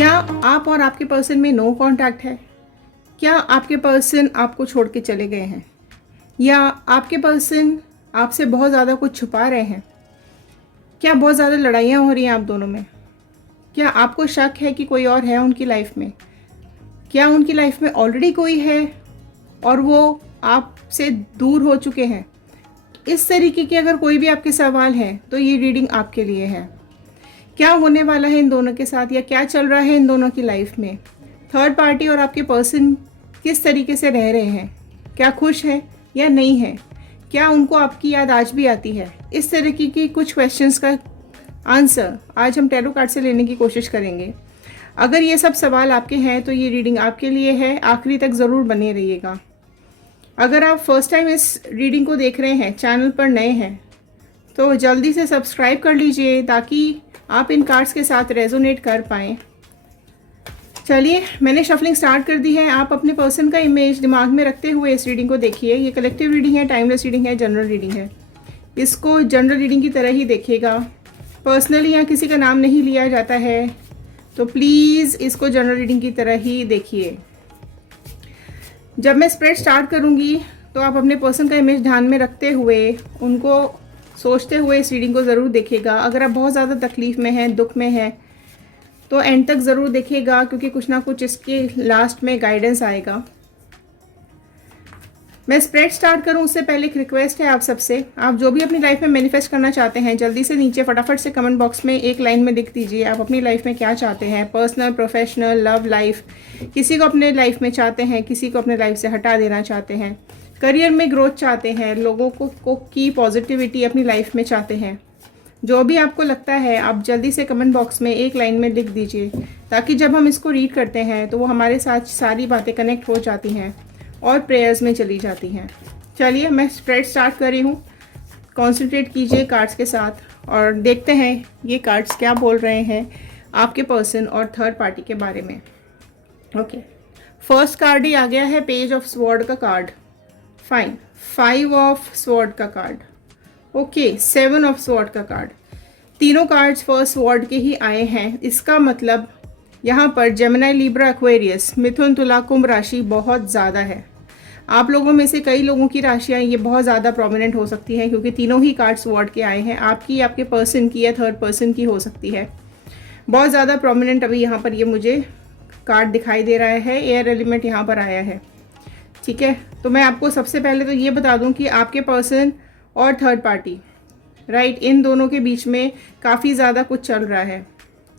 क्या आप और आपके पर्सन में नो कांटेक्ट है? क्या आपके पर्सन आपको छोड़ के चले गए हैं, या आपके पर्सन आपसे बहुत ज़्यादा कुछ छुपा रहे हैं? क्या बहुत ज़्यादा लड़ाइयाँ हो रही हैं आप दोनों में? क्या आपको शक है कि कोई और है उनकी लाइफ में? क्या उनकी लाइफ में ऑलरेडी कोई है और वो आपसे दूर हो चुके हैं? इस तरीके के अगर कोई भी आपके सवाल हैं तो ये रीडिंग आपके लिए है। क्या होने वाला है इन दोनों के साथ, या क्या चल रहा है इन दोनों की लाइफ में? थर्ड पार्टी और आपके पर्सन किस तरीके से रह रहे हैं? क्या खुश है या नहीं है? क्या उनको आपकी याद आज भी आती है? इस तरीके की कुछ क्वेश्चंस का आंसर आज हम टैरो कार्ड से लेने की कोशिश करेंगे। अगर ये सब सवाल आपके हैं तो ये रीडिंग आपके लिए है, आखिरी तक ज़रूर बने रहिएगा। अगर आप फर्स्ट टाइम इस रीडिंग को देख रहे हैं, चैनल पर नए हैं, तो जल्दी से सब्सक्राइब कर लीजिए ताकि आप इन कार्ड्स के साथ रेजोनेट कर पाएँ। चलिए, मैंने शफलिंग स्टार्ट कर दी है। आप अपने पर्सन का इमेज दिमाग में रखते हुए इस रीडिंग को देखिए। ये कलेक्टिव रीडिंग है, टाइमलेस रीडिंग है, जनरल रीडिंग है। इसको जनरल रीडिंग की तरह ही देखिएगा। पर्सनली यहाँ किसी का नाम नहीं लिया जाता है, तो प्लीज़ इसको जनरल रीडिंग की तरह ही देखिए। जब मैं स्प्रेड स्टार्ट करूँगी तो आप अपने पर्सन का इमेज ध्यान में रखते हुए, उनको सोचते हुए इस रीडिंग को ज़रूर देखिएगा। अगर आप बहुत ज़्यादा तकलीफ़ में हैं, दुख में हैं, तो एंड तक ज़रूर देखिएगा, क्योंकि कुछ ना कुछ इसके लास्ट में गाइडेंस आएगा। मैं स्प्रेड स्टार्ट करूं उससे पहले एक रिक्वेस्ट है आप सबसे। आप जो भी अपनी लाइफ में मैनिफेस्ट करना चाहते हैं, जल्दी से नीचे फटाफट से कमेंट बॉक्स में एक लाइन में लिख दीजिए। आप अपनी लाइफ में क्या चाहते हैं, पर्सनल, प्रोफेशनल, लव लाइफ। किसी को अपने लाइफ में चाहते हैं, किसी को अपने लाइफ से हटा देना चाहते हैं, करियर में ग्रोथ चाहते हैं, लोगों को की पॉजिटिविटी अपनी लाइफ में चाहते हैं। जो भी आपको लगता है आप जल्दी से कमेंट बॉक्स में एक लाइन में लिख दीजिए, ताकि जब हम इसको रीड करते हैं तो वो हमारे साथ सारी बातें कनेक्ट हो जाती हैं और प्रेयर्स में चली जाती हैं। चलिए, मैं स्प्रेड स्टार्ट कर रही हूँ। कॉन्सेंट्रेट कीजिए कार्ड्स के साथ और देखते हैं ये कार्ड्स क्या बोल रहे हैं आपके पर्सन और थर्ड पार्टी के बारे में। ओके, फर्स्ट कार्ड ही आ गया है, पेज ऑफ स्वॉर्ड का कार्ड। फाइन, 5 ऑफ स्वॉर्ड का कार्ड। ओके, 7 ऑफ स्वॉर्ड का कार्ड। तीनों कार्ड्स फर्स्ट स्वॉर्ड के ही आए हैं। इसका मतलब यहाँ पर जेमिनी, लिब्रा, एक्वेरियस, मिथुन, तुला, कुंभ राशि बहुत ज़्यादा है। आप लोगों में से कई लोगों की राशियाँ ये बहुत ज़्यादा प्रोमिनेंट हो सकती हैं, क्योंकि तीनों ही कार्ड स्वॉर्ड के आए हैं। आपकी, आपके पर्सन की या थर्ड पर्सन की हो सकती है। बहुत ज़्यादा प्रोमिनेंट अभी यहाँ पर ये मुझे कार्ड दिखाई दे रहा है। एयर एलिमेंट यहाँ पर आया है। ठीक है, तो मैं आपको सबसे पहले तो ये बता दूं कि आपके पर्सन और थर्ड पार्टी, राइट, इन दोनों के बीच में काफ़ी ज़्यादा कुछ चल रहा है।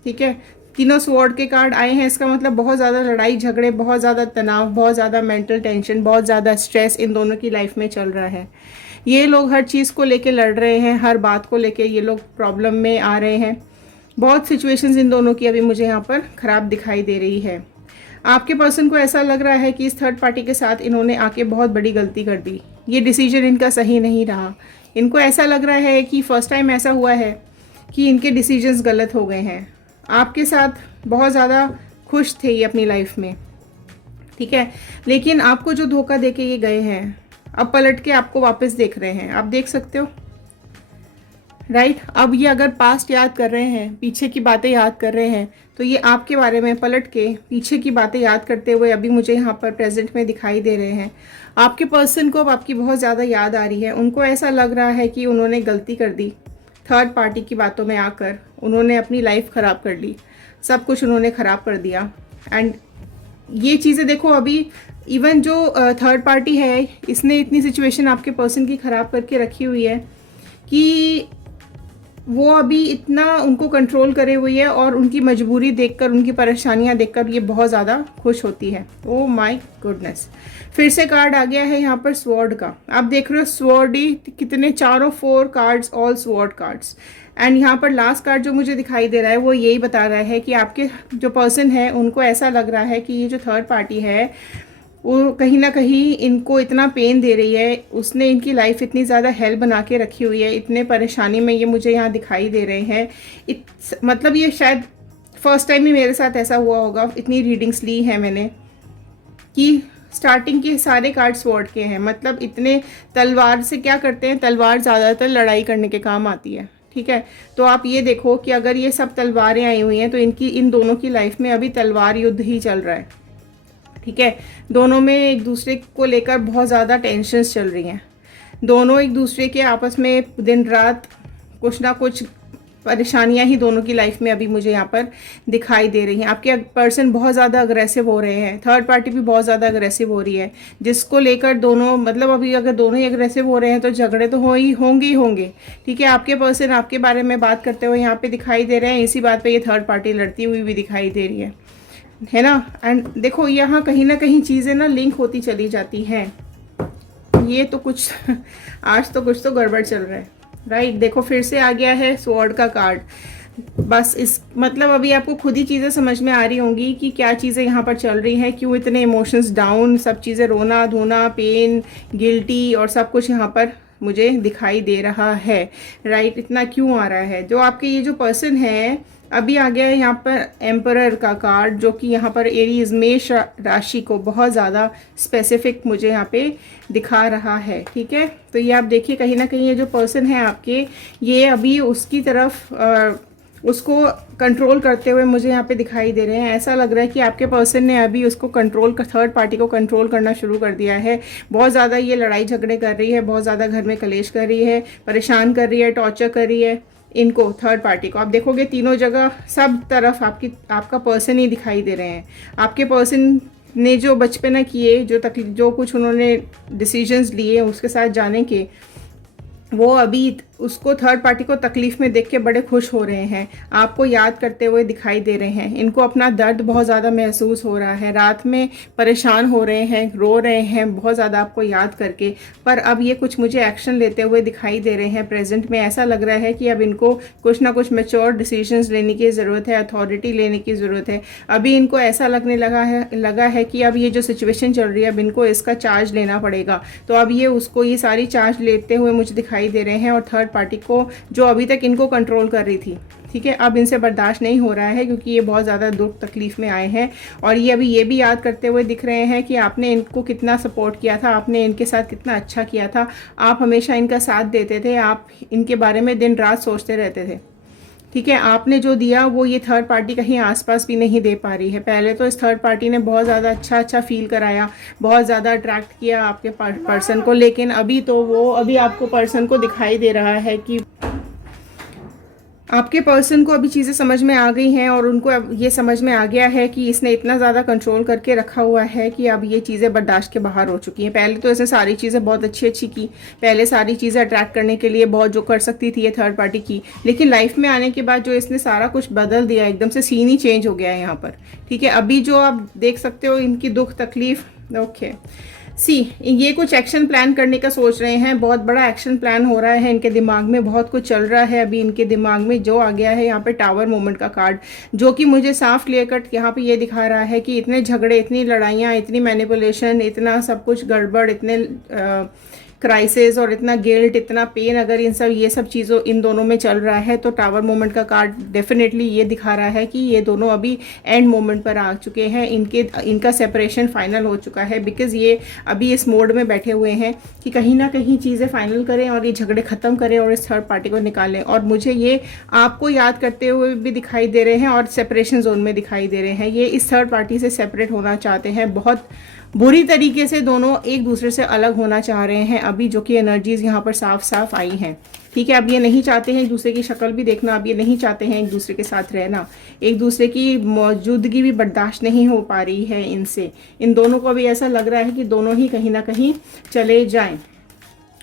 ठीक है, तीनों स्वॉर्ड के कार्ड आए हैं। इसका मतलब बहुत ज़्यादा लड़ाई झगड़े, बहुत ज़्यादा तनाव, बहुत ज़्यादा मेंटल टेंशन, बहुत ज़्यादा स्ट्रेस इन दोनों की लाइफ में चल रहा है। ये लोग हर चीज़ को लेके लड़ रहे हैं, हर बात को लेके ये लोग प्रॉब्लम में आ रहे हैं। बहुत सिचुएशंस इन दोनों की अभी मुझे यहाँ पर ख़राब दिखाई दे रही है। आपके पर्सन को ऐसा लग रहा है कि इस थर्ड पार्टी के साथ इन्होंने आके बहुत बड़ी गलती कर दी। ये डिसीजन इनका सही नहीं रहा। इनको ऐसा लग रहा है कि फर्स्ट टाइम ऐसा हुआ है कि इनके डिसीजंस गलत हो गए हैं। आपके साथ बहुत ज़्यादा खुश थे ये अपनी लाइफ में, ठीक है, लेकिन आपको जो धोखा दे के ये गए हैं, अब पलट के आपको वापस देख रहे हैं। आप देख सकते हो, राइट। अब ये अगर पास्ट याद कर रहे हैं, पीछे की बातें याद कर रहे हैं, तो ये आपके बारे में पलट के पीछे की बातें याद करते हुए अभी मुझे यहाँ पर प्रेजेंट में दिखाई दे रहे हैं। आपके पर्सन को अब आपकी बहुत ज़्यादा याद आ रही है। उनको ऐसा लग रहा है कि उन्होंने गलती कर दी, थर्ड पार्टी की बातों में आकर उन्होंने अपनी लाइफ ख़राब कर ली, सब कुछ उन्होंने ख़राब कर दिया। एंड ये चीज़ें देखो, अभी इवन जो थर्ड पार्टी है, इसने इतनी सिचुएशन आपके पर्सन की ख़राब करके रखी हुई है कि वो अभी इतना उनको कंट्रोल करे हुई है, और उनकी मजबूरी देखकर, उनकी परेशानियां देखकर ये बहुत ज़्यादा खुश होती है। ओह माय गुडनेस, फिर से कार्ड आ गया है यहाँ पर स्वॉर्ड का। आप देख रहे हो स्वॉर्ड ही कितने, 4 cards, all sword cards. And यहाँ पर लास्ट कार्ड जो मुझे दिखाई दे रहा है वो यही बता रहा है कि आपके जो पर्सन है उनको ऐसा लग रहा है कि ये जो थर्ड पार्टी है वो कहीं ना कहीं इनको इतना पेन दे रही है। उसने इनकी लाइफ इतनी ज़्यादा हेल बना के रखी हुई है, इतने परेशानी में ये मुझे यहाँ दिखाई दे रहे हैं। मतलब ये शायद फर्स्ट टाइम ही मेरे साथ ऐसा हुआ होगा। इतनी रीडिंग्स ली हैं मैंने कि स्टार्टिंग के सारे कार्ड स्वॉर्ड के हैं। मतलब इतने, तलवार से क्या करते हैं, तलवार ज़्यादातर लड़ाई करने के काम आती है, ठीक है, तो आप ये देखो कि अगर ये सब तलवारें आई हुई हैं तो इन दोनों की लाइफ में अभी तलवार युद्ध ही चल रहा है। ठीक है, दोनों में एक दूसरे को लेकर बहुत ज़्यादा टेंशन्स चल रही हैं। दोनों एक दूसरे के आपस में दिन रात कुछ ना कुछ परेशानियां ही दोनों की लाइफ में अभी मुझे यहाँ पर दिखाई दे रही हैं। आपके पर्सन बहुत ज़्यादा अग्रेसिव हो रहे हैं, थर्ड पार्टी भी बहुत ज़्यादा अग्रेसिव हो रही है, जिसको लेकर दोनों मतलब अभी अगर दोनों ही अग्रेसिव हो रहे हैं तो झगड़े तो होंगे ही होंगे। ठीक है, आपके पर्सन आपके बारे में बात करते हुए यहाँ पे दिखाई दे रहे हैं, इसी बात पे ये थर्ड पार्टी लड़ती हुई भी दिखाई दे रही है ना। एंड देखो यहाँ कहीं ना कहीं चीज़ें ना लिंक होती चली जाती हैं। ये तो कुछ आज तो कुछ तो गड़बड़ चल रहा है, राइट। देखो फिर से आ गया है स्वॉर्ड का कार्ड। बस इस मतलब अभी आपको खुद ही चीज़ें समझ में आ रही होंगी कि क्या चीज़ें यहाँ पर चल रही हैं, क्यों इतने इमोशंस डाउन, सब चीज़ें रोना धोना, पेन, गिल्टी और सब कुछ यहाँ पर मुझे दिखाई दे रहा है, राइट। इतना क्यों आ रहा है? जो आपके ये जो पर्सन है अभी आ गया है यहाँ पर एम्परर का कार्ड, जो कि यहाँ पर एरीज मेष राशि को बहुत ज़्यादा स्पेसिफिक मुझे यहाँ पे दिखा रहा है। ठीक है, तो ये आप देखिए कहीं ना कहीं ये जो पर्सन है आपके, ये अभी उसकी तरफ उसको कंट्रोल करते हुए मुझे यहाँ पे दिखाई दे रहे हैं। ऐसा लग रहा है कि आपके पर्सन ने अभी उसको कंट्रोल थर्ड पार्टी को कंट्रोल करना शुरू कर दिया है। बहुत ज़्यादा ये लड़ाई झगड़े कर रही है, बहुत ज़्यादा घर में कलेश कर रही है, परेशान कर रही है, टॉर्चर कर रही है इनको, थर्ड पार्टी को। आप देखोगे तीनों जगह सब तरफ आपका पर्सन ही दिखाई दे रहे हैं। आपके पर्सन ने जो बचपना किए, जो कुछ उन्होंने डिसीजंस लिए उसके साथ जाने के, वो अभी उसको थर्ड पार्टी को तकलीफ में देख के बड़े खुश हो रहे हैं, आपको याद करते हुए दिखाई दे रहे हैं। इनको अपना दर्द बहुत ज़्यादा महसूस हो रहा है, रात में परेशान हो रहे हैं, रो रहे हैं बहुत ज़्यादा आपको याद करके। पर अब ये कुछ मुझे एक्शन लेते हुए दिखाई दे रहे हैं प्रेजेंट में। ऐसा लग रहा है कि अब इनको कुछ ना कुछ मैच्योर डिसीजंस लेने की ज़रूरत है, अथॉरिटी लेने की ज़रूरत है। अभी इनको ऐसा लगने लगा है कि अब ये जो सिचुएशन चल रही है अब इनको इसका चार्ज लेना पड़ेगा। तो अब ये सारी चार्ज लेते हुए मुझे दिखाई दे रहे हैं। और थर्ड पार्टी को जो अभी तक इनको कंट्रोल कर रही थी, ठीक है, अब इनसे बर्दाश्त नहीं हो रहा है, क्योंकि ये बहुत ज़्यादा दुख तकलीफ में आए हैं। और ये अभी ये भी याद करते हुए दिख रहे हैं कि आपने इनको कितना सपोर्ट किया था, आपने इनके साथ कितना अच्छा किया था, आप हमेशा इनका साथ देते थे, आप इनके बारे में दिन रात सोचते रहते थे। ठीक है, आपने जो दिया वो ये थर्ड पार्टी कहीं आसपास भी नहीं दे पा रही है। पहले तो इस थर्ड पार्टी ने बहुत ज़्यादा अच्छा फील कराया, बहुत ज़्यादा अट्रैक्ट किया आपके पर्सन को, लेकिन अभी आपको पर्सन को दिखाई दे रहा है कि आपके पर्सन को अभी चीज़ें समझ में आ गई हैं और उनको अब ये समझ में आ गया है कि इसने इतना ज़्यादा कंट्रोल करके रखा हुआ है कि अब ये चीज़ें बर्दाश्त के बाहर हो चुकी हैं। पहले तो इसने सारी चीज़ें बहुत अच्छी की, पहले सारी चीज़ें अट्रैक्ट करने के लिए बहुत जो कर सकती थी ये थर्ड पार्टी की, लेकिन लाइफ में आने के बाद जो इसने सारा कुछ बदल दिया, एकदम से सीन ही चेंज हो गया है यहाँ पर। ठीक है, अभी जो आप देख सकते हो इनकी दुख तकलीफ, ओके ये कुछ एक्शन प्लान करने का सोच रहे हैं, बहुत बड़ा एक्शन प्लान हो रहा है इनके दिमाग में, बहुत कुछ चल रहा है अभी इनके दिमाग में। जो आ गया है यहाँ पे टावर मोमेंट का कार्ड, जो कि मुझे साफ क्लियर कट यहाँ पे ये दिखा रहा है कि इतने झगड़े, इतनी लड़ाइयाँ, इतनी मैनिपुलेशन, इतना सब कुछ गड़बड़, इतने क्राइसिस और इतना गिल्ट, इतना पेन, अगर ये सब चीज़ों इन दोनों में चल रहा है तो टावर मोमेंट का कार्ड डेफिनेटली ये दिखा रहा है कि ये दोनों अभी एंड मोमेंट पर आ चुके हैं। इनका सेपरेशन फाइनल हो चुका है, बिकॉज ये अभी इस मोड में बैठे हुए हैं कि कहीं ना कहीं चीज़ें फाइनल करें और ये झगड़े ख़त्म करें और इस थर्ड पार्टी को निकालें। और मुझे ये आपको याद करते हुए भी दिखाई दे रहे हैं और सेपरेशन जोन में दिखाई दे रहे हैं। ये इस थर्ड पार्टी से सेपरेट होना चाहते हैं, बहुत बुरी तरीके से दोनों एक दूसरे से अलग होना चाह रहे हैं अभी, जो कि एनर्जीज यहाँ पर साफ साफ आई हैं। ठीक है, अब ये नहीं चाहते हैं एक दूसरे की शक्ल भी देखना, अब ये नहीं चाहते हैं एक दूसरे के साथ रहना, एक दूसरे की मौजूदगी भी बर्दाश्त नहीं हो पा रही है इनसे। इन दोनों को भी ऐसा लग रहा है कि दोनों ही कहीं ना कहीं चले जाएं,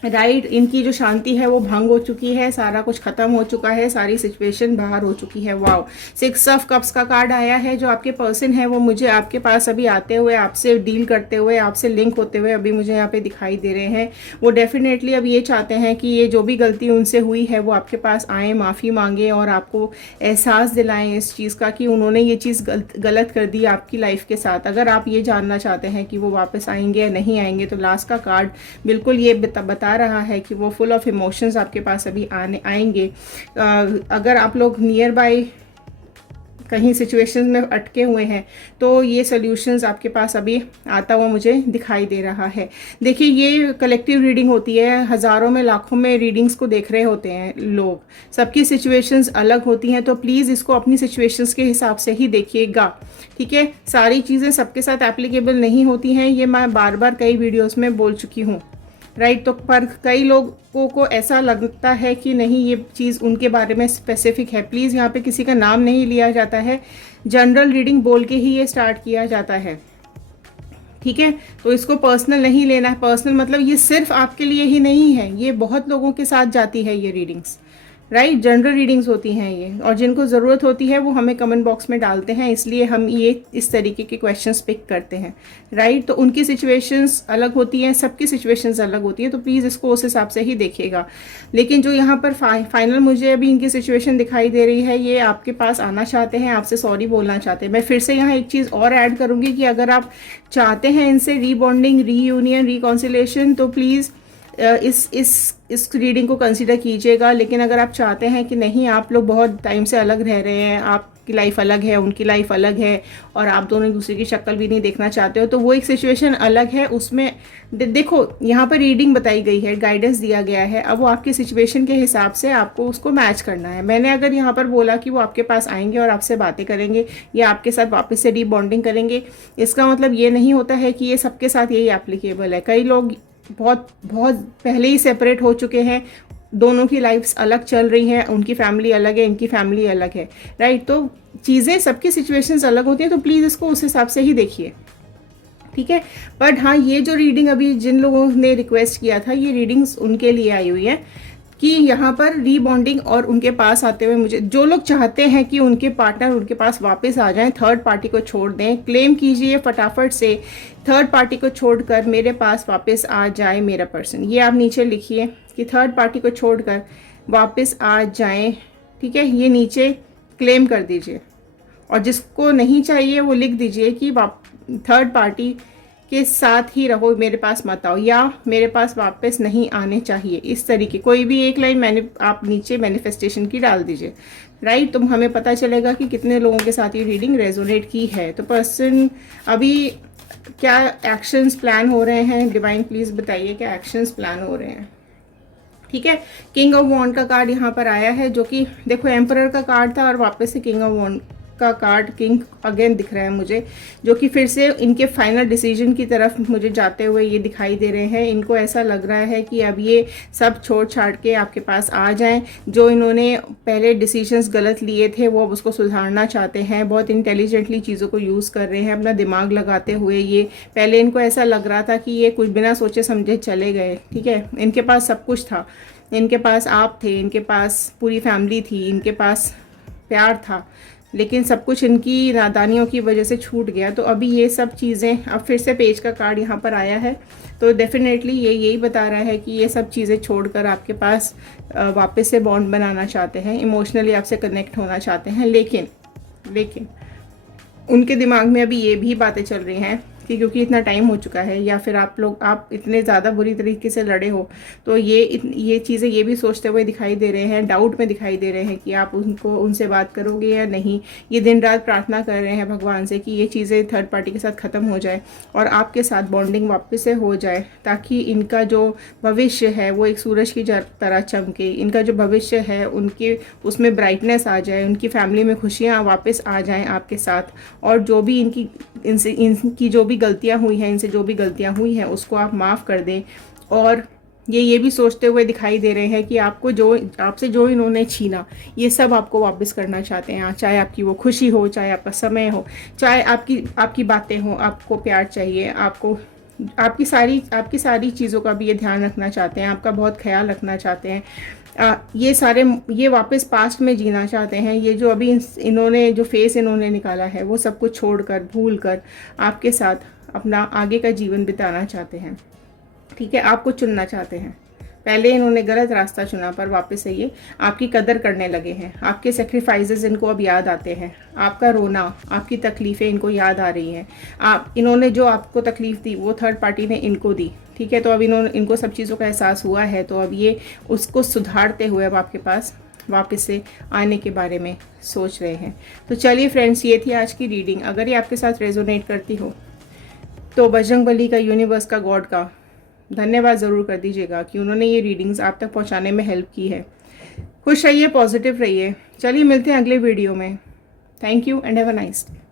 राइट। इनकी जो शांति है वो भंग हो चुकी है, सारा कुछ खत्म हो चुका है, सारी सिचुएशन बाहर हो चुकी है। वाओ, 6 ऑफ कप्स का कार्ड आया है। जो आपके पर्सन है वो मुझे आपके पास अभी आते हुए, आपसे डील करते हुए, आपसे लिंक होते हुए अभी मुझे यहाँ पे दिखाई दे रहे हैं। वो डेफिनेटली अब ये चाहते हैं कि ये जो भी गलती उनसे हुई है वो आपके पास आए, माफ़ी मांगे और आपको एहसास दिलाएं इस चीज़ का कि उन्होंने ये चीज़ गलत कर दी आपकी लाइफ के साथ। अगर आप ये जानना चाहते हैं कि वो वापस आएंगे या नहीं आएंगे तो लास्ट का कार्ड बिल्कुल ये बता रहा है कि वो फुल ऑफ इमोशंस आपके पास अभी आएंगे। अगर आप लोग नियर बाय कहीं सिचुएशन में अटके हुए हैं, तो ये सॉल्यूशंस आपके पास अभी आता हुआ मुझे दिखाई दे रहा है। देखिए, ये कलेक्टिव रीडिंग होती है, हज़ारों में लाखों में रीडिंग्स को देख रहे होते हैं लोग, सबकी सिचुएशंस अलग होती हैं, तो प्लीज़ इसको अपनी सिचुएशंस के हिसाब से ही देखिएगा, ठीक है। सारी चीज़ें सबके साथ एप्लीकेबल नहीं होती हैं, ये मैं बार बार कई वीडियोज़ में बोल चुकी हूँ, राइट। तो पर कई लोगों को ऐसा लगता है कि नहीं, ये चीज़ उनके बारे में स्पेसिफिक है। प्लीज़ यहाँ पे किसी का नाम नहीं लिया जाता है, जनरल रीडिंग बोल के ही ये स्टार्ट किया जाता है, ठीक है। तो इसको पर्सनल नहीं लेना है। पर्सनल मतलब ये सिर्फ आपके लिए ही नहीं है, ये बहुत लोगों के साथ जाती है ये रीडिंग्स, राइट। जनरल रीडिंग्स होती हैं ये, और जिनको ज़रूरत होती है वो हमें कमेंट बॉक्स में डालते हैं, इसलिए हम ये इस तरीके के क्वेश्चंस पिक करते हैं, राइट। तो उनकी सिचुएशंस अलग होती हैं, सबकी सिचुएशंस अलग होती हैं, तो प्लीज़ इसको उस हिसाब से ही देखिएगा। लेकिन जो यहाँ पर फाइनल मुझे अभी इनकी सिचुएशन दिखाई दे रही है, ये आपके पास आना चाहते हैं, आपसे सॉरी बोलना चाहते हैं। मैं फिर से यहाँ एक चीज़ और ऐड करूँगी कि अगर आप चाहते हैं इनसे रीबॉन्डिंग, रीयूनियन, रिकॉन्सिलेशन, तो प्लीज़ इस रीडिंग को कंसीडर कीजिएगा। लेकिन अगर आप चाहते हैं कि नहीं, आप लोग बहुत टाइम से अलग रह रहे हैं, आपकी लाइफ अलग है, उनकी लाइफ अलग है, और आप दोनों एक दूसरे की शक्ल भी नहीं देखना चाहते हो, तो वो एक सिचुएशन अलग है। उसमें देखो, यहाँ पर रीडिंग बताई गई है, गाइडेंस दिया गया है, अब वो आपकी सिचुएशन के हिसाब से आपको उसको मैच करना है। मैंने अगर यहाँ पर बोला कि वो आपके पास आएंगे और आपसे बातें करेंगे या आपके साथ वापस से रीबॉन्डिंग करेंगे, इसका मतलब ये नहीं होता है कि ये सबके साथ यही एप्लीकेबल है। कई लोग बहुत पहले ही सेपरेट हो चुके हैं, दोनों की लाइफ्स अलग चल रही हैं, उनकी फैमिली अलग है, इनकी फैमिली अलग है, राइट। तो चीज़ें, सबकी सिचुएशंस अलग होती हैं, तो प्लीज़ इसको उस हिसाब से ही देखिए, ठीक है। बट हाँ, ये जो रीडिंग अभी जिन लोगों ने रिक्वेस्ट किया था, ये रीडिंग्स उनके लिए आई हुई है कि यहाँ पर रीबॉन्डिंग और उनके पास आते हुए मुझे, जो लोग चाहते हैं कि उनके पार्टनर उनके पास वापस आ जाएं, थर्ड पार्टी को छोड़ दें, क्लेम कीजिए फटाफट से, थर्ड पार्टी को छोड़कर मेरे पास वापस आ जाए मेरा पर्सन। ये आप नीचे लिखिए कि थर्ड पार्टी को छोड़कर वापस आ जाएं, ठीक है। ये नीचे क्लेम कर दीजिए, और जिसको नहीं चाहिए वो लिख दीजिए कि थर्ड पार्टी के साथ ही रहो, मेरे पास मत आओ, या मेरे पास वापस नहीं आने चाहिए। इस तरीके कोई भी एक लाइन आप नीचे मैनिफेस्टेशन की डाल दीजिए, राइट। तो हमें पता चलेगा कि कितने लोगों के साथ ये रीडिंग रेजोनेट की है। तो पर्सन अभी क्या एक्शंस प्लान हो रहे हैं, डिवाइन प्लीज़ बताइए क्या एक्शंस प्लान हो रहे हैं, ठीक है। किंग ऑफ वॉन्ड का कार्ड यहाँ पर आया है, जो कि देखो एम्परर का कार्ड था और वापस से किंग ऑफ वॉन्ड का कार्ड, किंग अगेन दिख रहा है मुझे, जो कि फिर से इनके फाइनल डिसीजन की तरफ मुझे जाते हुए ये दिखाई दे रहे हैं। इनको ऐसा लग रहा है कि अब ये सब छोड़ छाड़ के आपके पास आ जाएं। जो इन्होंने पहले डिसीजंस गलत लिए थे, वो अब उसको सुधारना चाहते हैं। बहुत इंटेलिजेंटली चीज़ों को यूज़ कर रहे हैं, अपना दिमाग लगाते हुए। ये पहले इनको ऐसा लग रहा था कि ये कुछ बिना सोचे समझे चले गए, ठीक है। इनके पास सब कुछ था, इनके पास आप थे, इनके पास पूरी फैमिली थी, इनके पास प्यार था, लेकिन सब कुछ इनकी नादानियों की वजह से छूट गया। तो अभी ये सब चीज़ें, अब फिर से पेज का कार्ड यहाँ पर आया है, तो डेफिनेटली ये यही बता रहा है कि ये सब चीज़ें छोड़कर आपके पास वापस से बॉन्ड बनाना चाहते हैं, इमोशनली आपसे कनेक्ट होना चाहते हैं। लेकिन उनके दिमाग में अभी ये भी बातें चल रही हैं कि क्योंकि इतना टाइम हो चुका है, या फिर आप इतने ज़्यादा बुरी तरीके से लड़े हो, तो ये चीज़ें ये भी सोचते हुए दिखाई दे रहे हैं, डाउट में दिखाई दे रहे हैं कि आप उनसे बात करोगे या नहीं। ये दिन रात प्रार्थना कर रहे हैं भगवान से कि ये चीज़ें थर्ड पार्टी के साथ ख़त्म हो जाए और आपके साथ बॉन्डिंग वापस से हो जाए, ताकि इनका जो भविष्य है वो एक सूरज की तरह चमके। इनका जो भविष्य है उनके उसमें ब्राइटनेस आ जाए, उनकी फैमिली में खुशियाँ वापस आ जाएँ आपके साथ, और जो भी इनकी जो भी गलतियां हुई हैं, इनसे जो भी गलतियां हुई हैं, उसको आप माफ़ कर दें। और ये भी सोचते हुए दिखाई दे रहे हैं कि आपसे जो इन्होंने छीना, ये सब आपको वापस करना चाहते हैं। चाहे आपकी वो खुशी हो, चाहे आपका समय हो, चाहे आपकी बातें हो, आपको प्यार चाहिए, आपको आपकी सारी चीज़ों का भी ये ध्यान रखना चाहते हैं, आपका बहुत ख्याल रखना चाहते हैं। ये वापस पास्ट में जीना चाहते हैं। ये जो अभी इन्होंने जो फेस इन्होंने निकाला है, वो सब कुछ छोड़कर, भूल कर आपके साथ अपना आगे का जीवन बिताना चाहते हैं, ठीक है। आपको चुनना चाहते हैं। पहले इन्होंने गलत रास्ता चुना, पर वापस से ये आपकी कदर करने लगे हैं। आपके सेक्रीफाइसेस इनको अब याद आते हैं, आपका रोना, आपकी तकलीफ़ें इनको याद आ रही हैं। इन्होंने जो आपको तकलीफ़ दी वो थर्ड पार्टी ने इनको दी, ठीक है। तो अब इनको सब चीज़ों का एहसास हुआ है, तो अब ये उसको सुधारते हुए अब आपके पास वापस से आने के बारे में सोच रहे हैं। तो चलिए फ्रेंड्स, ये थी आज की रीडिंग। अगर ये आपके साथ रेजोनेट करती हो तो बजरंगबली का, यूनिवर्स का, गॉड का धन्यवाद ज़रूर कर दीजिएगा कि उन्होंने ये रीडिंग्स आप तक पहुंचाने में हेल्प की है। खुश रहिए, पॉजिटिव रहिए। चलिए मिलते हैं अगले वीडियो में। Thank you and have a nice day.